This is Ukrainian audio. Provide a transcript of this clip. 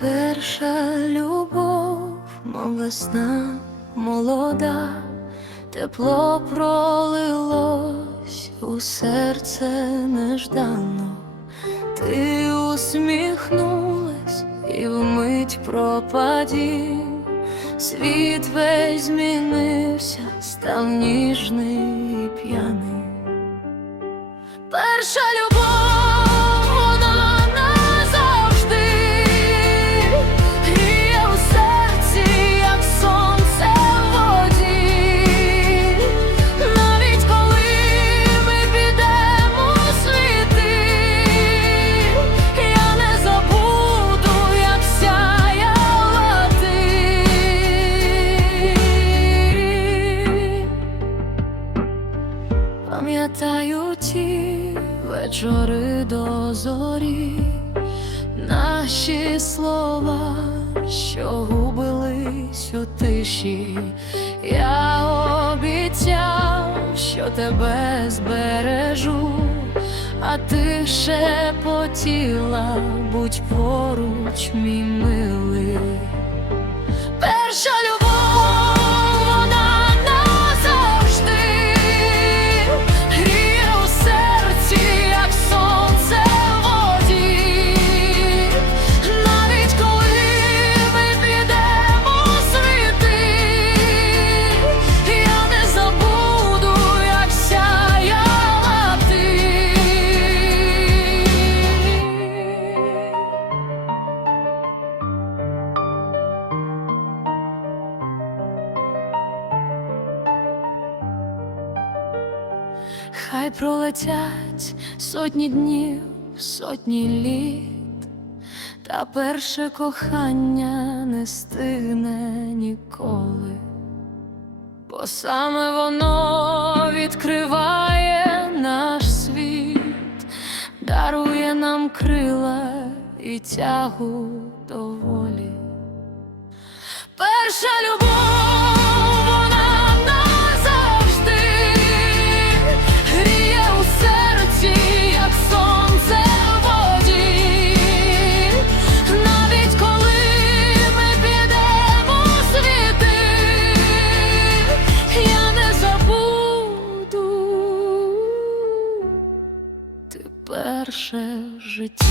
Перша любов, мов весна молода, тепло пролилось у серце неждано, ти усміхнулась і вмить пропадів, світ весь змінився, став ніжний і п'яний. Перша любов, Пам'ятаю ті вечори до зорі, наші слова, що губились у тиші. Я обіцяв, що тебе збережу, а ти шепотіла, будь поруч, мій милий. Хай пролетять сотні днів, сотні літ, та перше кохання не стигне ніколи, бо саме воно відкриває наш світ, дарує нам крила і тягу до волі. Перша любов, ти перше в житті.